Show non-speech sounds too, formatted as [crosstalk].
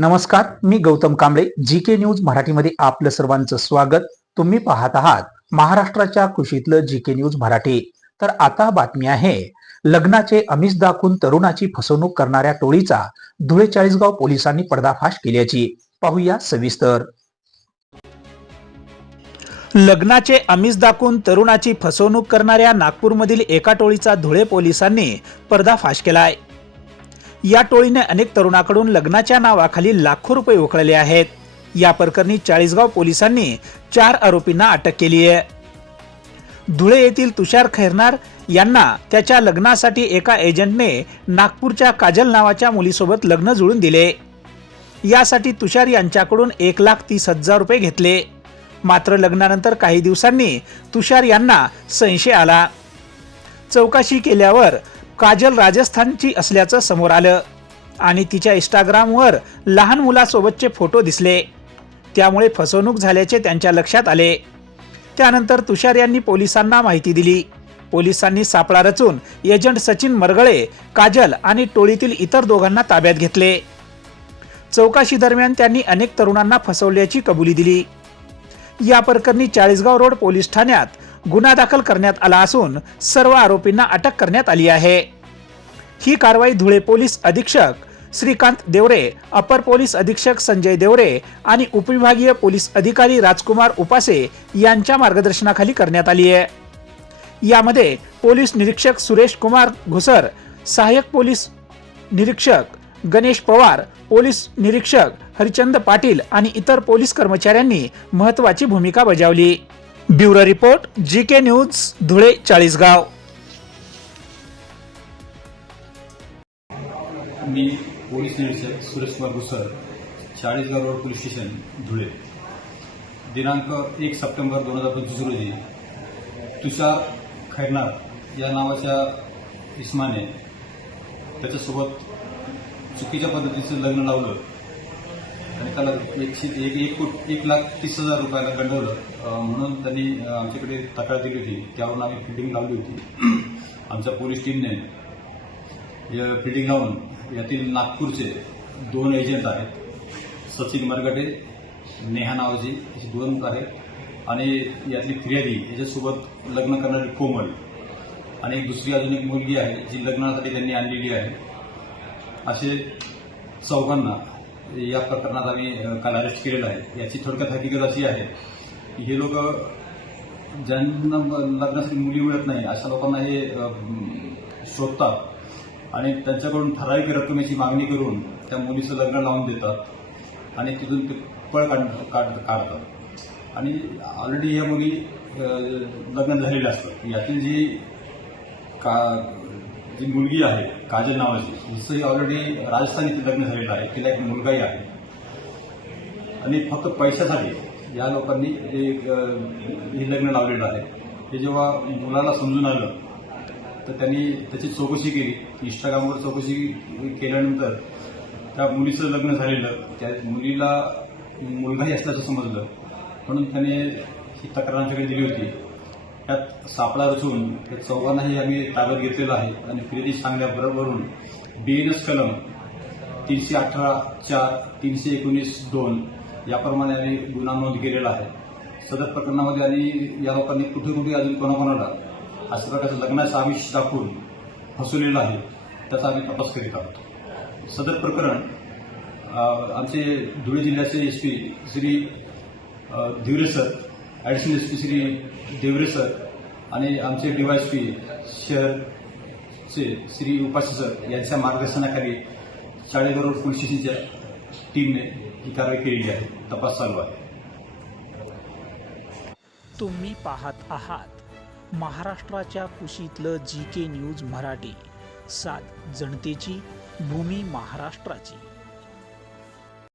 नमस्कार मी Gautam Kamble G K news मराठीमध्ये आपलं सर्वांचं स्वागत. तुम्ही पाहत आहात महाराष्ट्राच्या कृषीतलं जी के न्यूज मराठी. तर आता बातमी आहे लग्नाचे अमिष दाखवून तरुणाची फसवणूक करणाऱ्या टोळीचा धुळे चाळीसगाव पोलिसांनी पर्दाफाश केल्याची. पाहूया सविस्तर. लग्नाचे आमिष दाखवून तरुणाची फसवणूक करणाऱ्या नागपूरमधील एका टोळीचा धुळे पोलिसांनी पर्दाफाश केलाय. या टोळीने अनेक तरुणाकडून लग्नाच्या नावाखाली लाखो रुपये उकळले आहेत. या प्रकरणी चाळीसगाव पोलिसांनी चार आरोपींना अटक केली आहे. धुळे येथील तुषार खैरनार यांना त्याच्या लग्नासाठी एका एजंटने नागपूरच्या काजल नावाच्या मुलीसोबत लग्न जुळून दिले. यासाठी तुषार यांच्याकडून एक लाख तीस हजार रुपये घेतले. मात्र लग्नानंतर काही दिवसांनी तुषार यांना संशय आला. चौकशी केल्यावर काजल राजस्थानची असल्याचं समोर आलं. आणि तिच्या इंस्टाग्रामवर लहान मुलासोबतचे फोटो दिसले. त्यामुळे फसवणूक झाल्याचे त्यांच्या लक्षात आले. त्यानंतर तुषार यांनी पोलिसांना माहिती दिली. पोलिसांनी सापळा रचून एजंट सचिन मरगळे काजल आणि टोळीतील इतर दोघांना ताब्यात घेतले. चौकशी दरम्यान त्यांनी अनेक तरुणांना फसवल्याची कबुली दिली. या प्रकरणी चाळीसगाव रोड पोलीस ठाण्यात गुन्हा दाखल करण्यात आला असून सर्व आरोपींना अटक करण्यात आली आहे. ही कारवाई धुळे पोलीस अधीक्षक श्रीकांत देवरे अपर पोलीस अधीक्षक संजय देवरे आणि उपविभागीय पोलीस अधिकारी राजकुमार उपासे यांच्या मार्गदर्शनाखाली करण्यात आली आहे. यामध्ये पोलीस निरीक्षक सुरेश कुमार घुसर सहाय्यक पोलीस निरीक्षक गणेश पवार पोलीस निरीक्षक हरिचंद पाटील आणि इतर पोलीस कर्मचाऱ्यांनी महत्वाची भूमिका बजावली. Bureau report G K news Dhule Chalisgaon. मी पोलीस निरीक्षक Suresh Kumar Ghusar Chalisgaon road police station Dhule. दिनांक एक सप्टेंबर दोन हजार पंचवीस रोजी तुषार खैरनार या नावाच्या इस्माने त्याच्यासोबत चुकीच्या पद्धतीचं लग्न लावलं. आणि त्याला एकशे एक एक कोट एक लाख तीस हजार रुपयाला गंडवलं. म्हणून त्यांनी आमच्याकडे तक्रार दिली होती. त्यावरून आम्ही फिल्डिंग लावली होती. [clears throat] आमच्या पोलीस टीमने फिल्डिंग लावून यातील नागपूरचे दोन एजंट आहेत. सचिन मरगटे नेहा नावजी अशी दोन आहेत. आणि यातली फिर्यादी याच्यासोबत लग्न करणारी कोमल. आणि एक दुसरी अजून एक मुलगी आहे जी लग्नासाठी त्यांनी आणलेली आहे. असे चौघांना या प्रकरणात आम्ही काल अरेस्ट केलेलं आहे. याची थोडक्यात हकीकत अशी आहे की हे लोक ज्यांना लग्नासाठी मुली मिळत नाही अशा लोकांना हे शोधतात आणि त्यांच्याकडून ठराविक रकमेची मागणी करून त्या मुलीचं लग्न लावून देतात आणि तिथून ते पळ काढ काढ- काढतात. आणि ऑलरेडी या मुली लग्न झालेल्या असतात यातील जी का जी मुलगी आहे काजल नावाची तिचंही ऑलरेडी राजस्थान इथे लग्न झालेलं आहे तिला एक मुलगाही आहे. आणि फक्त पैशासाठी या लोकांनी हे हे लग्न लावलेलं आहे हे जेव्हा मुलाला समजून आलं तर त्यांनी त्याची चौकशी केली. इंस्टाग्रामवर चौकशी केल्यानंतर त्या मुलीचं लग्न झालेलं त्या मुलीला मुलगाही असल्याचं समजलं. म्हणून त्याने ही तक्रार आमच्याकडे दिली होती. त्यात सापळा रचून त्या चौघांनाही आम्ही ताब्यात घेतलेलं आहे. आणि फिर्यादी सांगण्याबरोबरून बीएनएस कलम तीनशे अठरा चार तीनशे एकोणीस दोन याप्रमाणे आम्ही गुन्हा नोंद केलेला आहे. सदर प्रकरणामध्ये आणि या लोकांनी कुठे कुठे अजून कोणाकोणाला अशा प्रकारचं लग्नाचं आमिष दाखवून फसवलेलं आहे त्याचा आम्ही तपास करीत आहोत. सदर प्रकरण आमचे धुळे जिल्ह्याचे S P Shri Dhire sir additional S P Shri Deore sir आणि आमचे डीवायएसपी शहरचे श्री उपाशी सर यांच्या मार्गदर्शनाखाली शाळेबरोबर रोड पोलीस स्टेशनच्या टीमने ही कारवाई केलेली आहे. तपास चालू आहे. तुम्ही पाहत आहात महाराष्ट्राच्या कुशीतलं जी के न्यूज मराठी. सात जनतेची भूमी महाराष्ट्राची.